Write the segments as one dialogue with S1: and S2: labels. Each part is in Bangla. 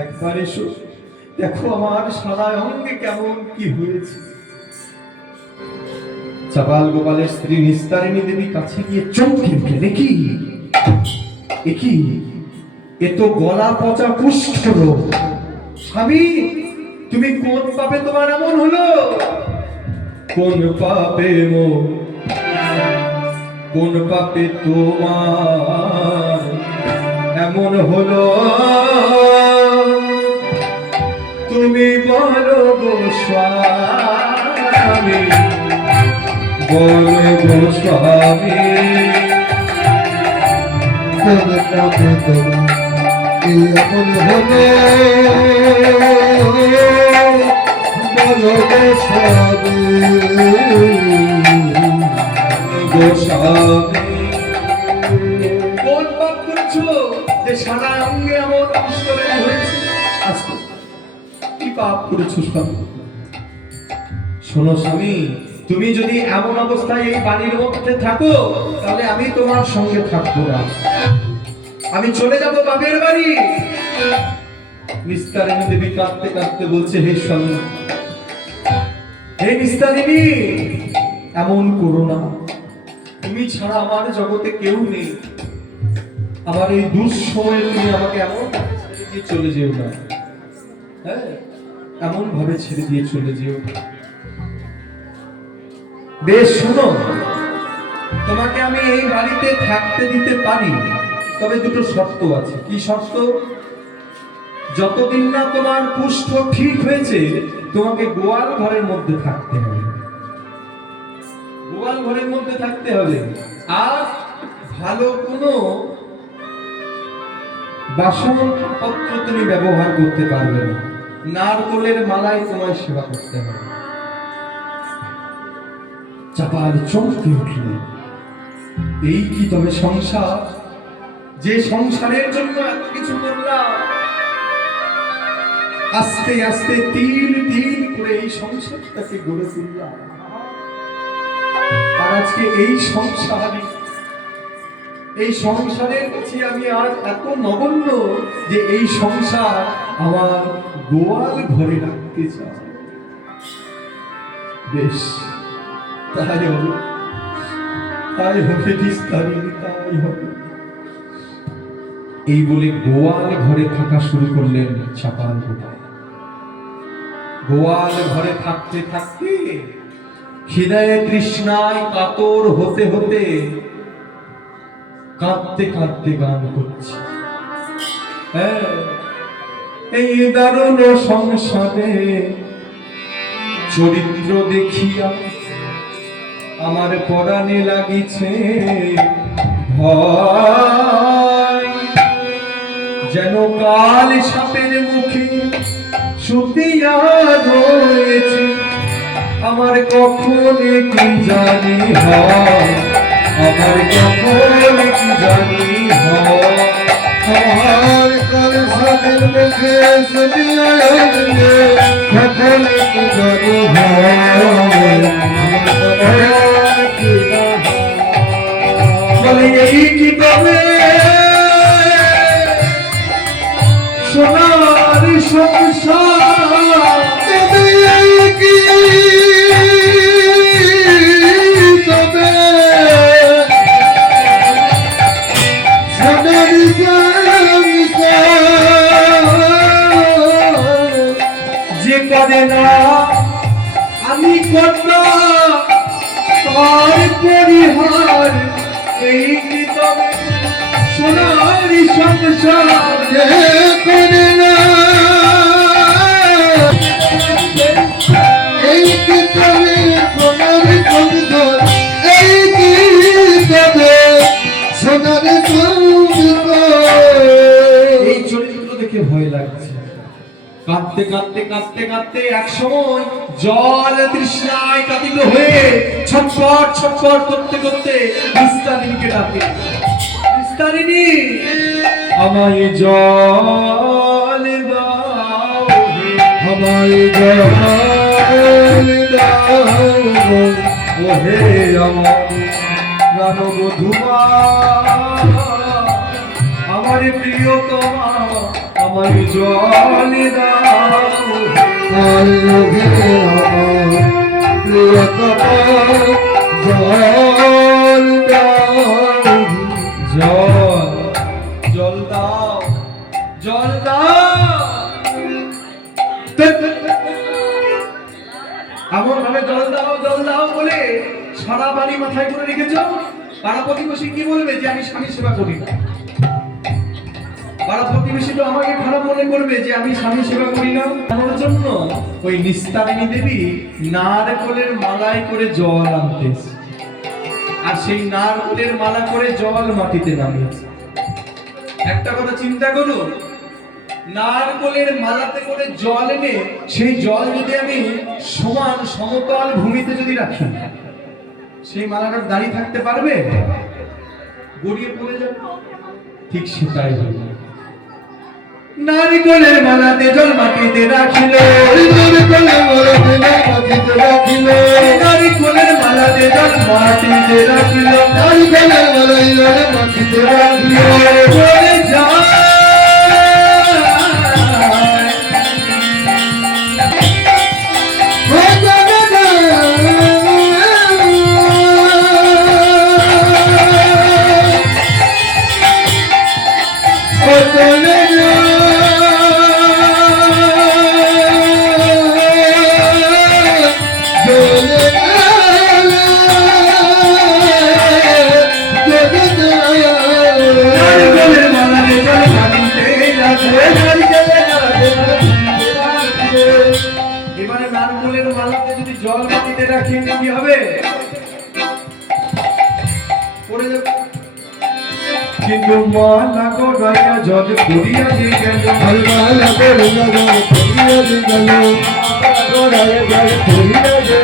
S1: একবার এসো। দেখো আমার সারা অঙ্গে কেমন কি হয়েছে। চাপাল গোপালের স্ত্রী নিস্তারিণী দেবী কাছে গিয়ে চমকে "এ কি এ তো গলা পচা রোগ। স্বামী, তুমি কোন পাপে তোমার এমন হলো? কোন পাপে কোন পাপে তোমার। এমন হলো। তুমি বলো গো স্বামী, বলো গো স্বামী।
S2: কোন পথে তোমার এমন হলো। বলো গো
S1: শোনো স্বামী, তুমি যদি এমন অবস্থায় এই বাড়ির মধ্যে থাকো, তাহলে আমি তোমার সঙ্গে থাকব না। আমি চলে যাব বাপের বাড়ি। নিস্তারিণী দেবী কাঁদতে কাঁদতে বলছে, হে স্বামী, হে নিস্তারিণী এমন করো না। তুমি ছাড়া আমার জগতে কেউ নেই। আমার এই দুঃসময়ে তুমি আমাকে এমন দিয়ে চলে যেও না। হ্যাঁ? এমন ভাবে ছেড়ে দিয়ে চলে যেও বেশ, শোনো। তোমাকে আমি এই বাড়িতে থাকতে দিতে পারি, তবে দুটো শর্ত আছে। কি শর্ত? যতদিন না তোমার কুষ্ঠ ঠিক হয়েছে, তোমাকে গোয়াল ঘরের মধ্যে থাকতে হবে। ঘরের মধ্যে থাকতে হবে। আর ভালো কোনো বাসনপত্র তুমি ব্যবহার করতে পারবে না। নারকলের মালায় সেবা করতে হবে। চাপার চমকে উঠল। এই কি তবে সংসার? যে সংসারের জন্য এত কিছু করলাম, আস্তে আস্তে তিন তিন করে এই সংসারটাকে গড়ে তুললাম। আজকে এই সংসারে, এই সংসারের কাছে আমি আজ এত নগণ্য যে এই সংসার আমার গোয়াল ঘরে রাখতে চাই বেশ, তাই হবে। তাই হবে তাই হবে। এই বলে গোয়াল ঘরে থাকা শুরু করলেন চাপাল গোপাল গোয়াল ঘরে থাকতে থাকতে হৃদয়ে তৃষ্ণায় কাতর হতে হতে কাঁদতে কাঁদতে গান করছি। হ্যাঁ, এই দারুণ সংসারে চরিত্র দেখিয়া আমার পরাণে লাগিছে যেন কাল সাপের মুখে সুতিয়া রয়েছে। আমার কখন কি জানি আমার কখন কি জানি হয়?
S2: আমার কাল সাদের মুখে আসবে সকল কি জানি
S1: সোনার সংসার
S2: কি
S1: যে না। আমি কত তার পরিহার এই কি সোনার সংসার
S2: করে
S1: কাঁদতে কাঁদতে কাঁদতে কাঁদতে এক সময় জল তৃষ্ণায় কাঁদিত হয়ে ছটপট ছটপট করতে করতে নিস্তারিণীকে ডাকে নিস্তারিণী আমায় জল দাও।
S2: আমায় জল দাও
S1: ও হে আমার প্রাণবধুমা আমার প্রিয়তমা, আমার জল দাও।
S2: প্রিয়তমা, জল দাও,
S1: জল জল দাও। জল দাও এমন ভাবে জল দাও জল দাও বলে সারা বাড়ি মাথায় করে রেখেছ? পাড়া প্রতিবেশী কি বলবে যে আমি স্বামী সেবা করি? না পাড়া প্রতিবেশী তো আমাকে খারাপ মনে করবে যে আমি স্বামী সেবা করি না। তার জন্য ওই নিস্তারিণী দেবী নারকলের মালায় করে জল আনতেছে। আর সেই নারকেলের মালা করে জল মাটিতে নামিয়েছে। একটা কথা চিন্তা করুন নারকলের মালাতে করে জল এনে সেই জল যদি আমি সমান সমতল ভূমিতে যদি রাখি, সেই মালাটা দাঁড়িয়ে থাকতে পারবে? গড়িয়ে পড়ে যাবে? ঠিক সেটাই হলো নারকলের মালাতে জল মাটিতে রাখিলে।
S2: নারকেলে মালাতে দিলে মাটিতে রাখিলে।
S1: নারিকলের মালাতে জল মাটিতে রাখিলে।
S2: নারকেলে মালাতে দিলে মাটিতে রাখিল।
S1: নারকেলের যদি জল মাটিতে রাখি কি হবে? পড়ে যাবে। কিন্তু মালা গড়াইয়া জল পড়িয়া যে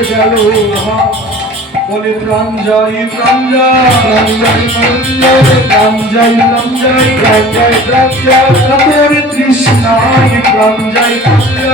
S1: গেল। বলে, প্রাণ যাই প্রাণ যাই। প্রাণ যাই প্রাণ যাই প্রাণ যাই প্রাণ যাই। তোর তৃষ্ণায় প্রাণ যাই প্রাণ যাই।